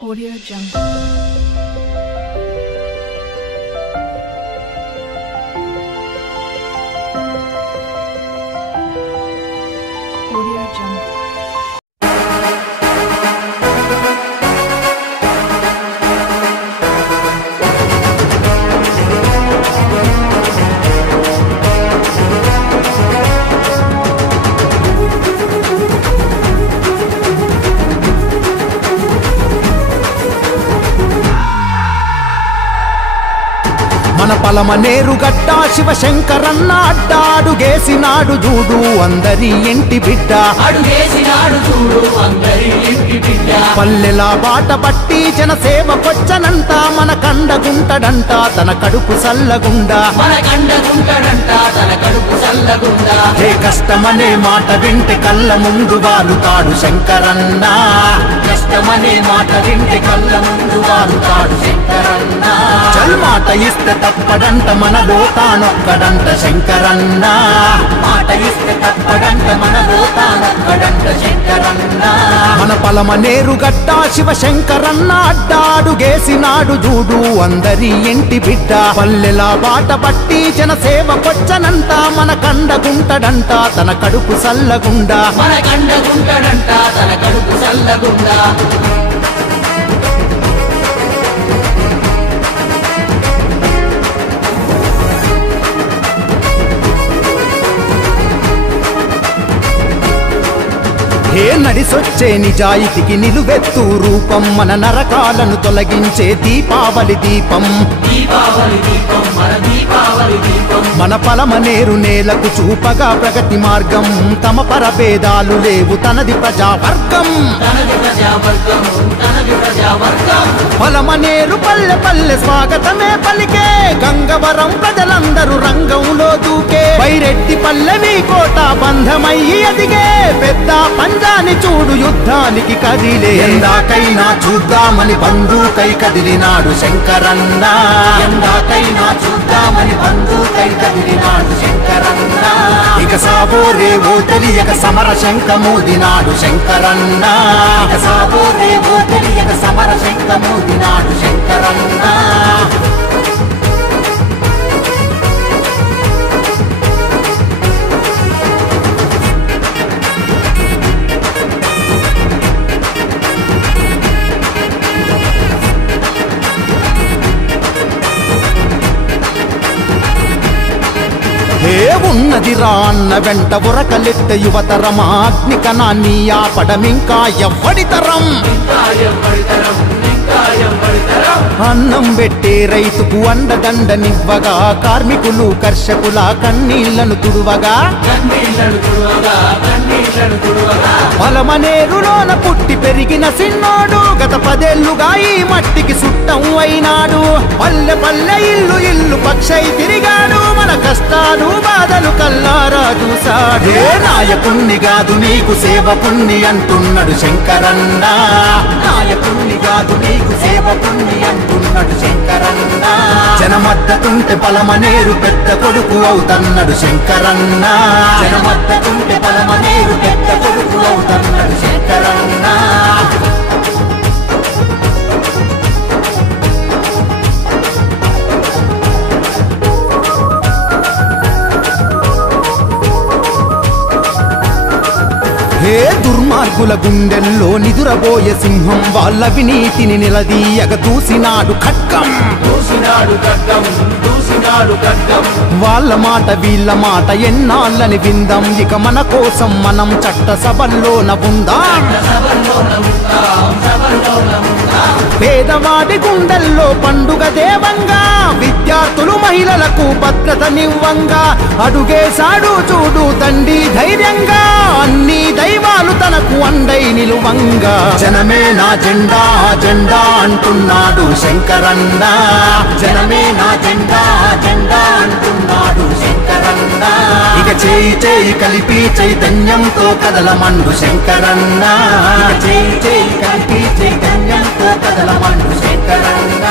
Audio Jungle. Audio Jungle. మన పలమనేరు గడ్డ శివశంకరన్న అడ్డాడుగేసినాడు చూడు అందరి ఇంటి బిడ్డ పల్లెల బాట పట్టి జనసేవకొచ్చనంట మన కండగుంటడంట తన కడుపు సల్లగుండా ఏ కష్టమనే మాట వింటే కళ్ళ ముందు వాలుతాడు శంకరన్న కష్టమనే మాట వింటే కళ్ళ ముందు వాలుతాడు శంకరన్న మాట ఇస్తే తప్పడంట మనలో తానొక్కడంట శంకరన్న మాట ఇస్తే తప్పడంట మనలో తానొక్కడంట శంకరన్న మన పలమనేరు గడ్డ శివశంకరన్న అడ్డాడుగేసినాడు చూడు అందరి ఇంటి బిడ్డ పల్లెల బాట పట్టి జనసేవకొచ్చనంట మన కండగుంటడంట తన కడుపు సల్లగుండా హే నడిసొచ్చే నిజాయితీకి నిలువెత్తు రూపం మన నరకాలను తొలగించే దీపావళి దీపం మన పలమనేరు నేలకు చూపగా ప్రగతి మార్గం తమ పరభేదాలు లేవు తనది ప్రజావర్గం పలమనేరు పల్లె పల్లె స్వాగతమే పలికే గంగవరం ప్రజలందరూ రంగంలో దూకే వైరెడ్డి పల్లెవి కోట బంధమయ్యి ఎదిగే పెద్ద పంజాని చూడు యుద్ధానికి కదిలే ఎందాకైనా చూద్దామని బంధుకై కదిలినాడు శంకరన్న ఎందాకైనా చూద్దామని బంధుకై కదిలినాడు శంకరన్న ఇక సాబోరేవో తెలియక సమర శంఖమూదినాడు శంకరన్న ఇక సాబోరేవో తెలియక సమర శంఖమూదినాడు శంకరన్న ఉన్నది రాన్న వెంట ఉరకలెట్ట యువతరమాగ్నికణాన్ని ఆపడమింకా ఎవ్వడితరం అన్నం పెట్టే రైతుకు అండదండనివ్వగా కార్మికులు కర్షకుల కన్నీళ్లను తుడువగా పలమనేరులోన పుట్టి పెరిగిన సిన్నోడు గత 10 ఏళ్లుగా ఈ మట్టికి సుట్టం అయినాడు పల్లె పల్లె ఇల్లు ఇల్లు పక్షై తిరిగాడు మన కష్టాలు బాధలు కల్లారా చూసాడే నాయకుణ్ణి కాదు నీకు సేవకుణ్ణి అంటున్నాడు శంకరన్న నాయకుణ్ణి కాదు నీకు సేవకుణ్ణి అంటున్నాడు శంకరన్న జనమద్దతుంటే పలమనేరు పెద్ద కొడుకు అవుతన్నాడు శంకరన్న జనమద్దతుంటే పలమనేరు పెద్ద కొడుకు అవుతన్నాడు శంకరన్న హే దుర్మార్గుల గుండెల్లో నిదురబోయే సింహం వాళ్ళ వినీతిని నిలదీయగ దూసినాడు ఖడ్గం వాళ్ళ మాట వీళ్ళ మాట ఎన్నాళ్ళని విందాం ఇక మన కోసం మనం చట్ట సభల్లోన ఉందాం పేదవాడి గుండెల్లో పండుగ దేవంగా విద్యార్థులు మహిళలకు భద్రతనివ్వంగా అడుగేశాడు చూడు తండ్రి ధైర్యంగా అన్ని దైవాలు తనకు అండై నిలువంగా జనమే నా జెండా జెండా అంటున్నాడు శంకరన్న జనమే నా జెండా జెండా అంటున్నాడు శంకరన్న ఇక చేయి చేయి కలిపి చైతన్యంతో కదలమండు శంకరన్న ఇక చేయి చేయి కలిపి చైతన్యంతో కదలమండు శంకరన్న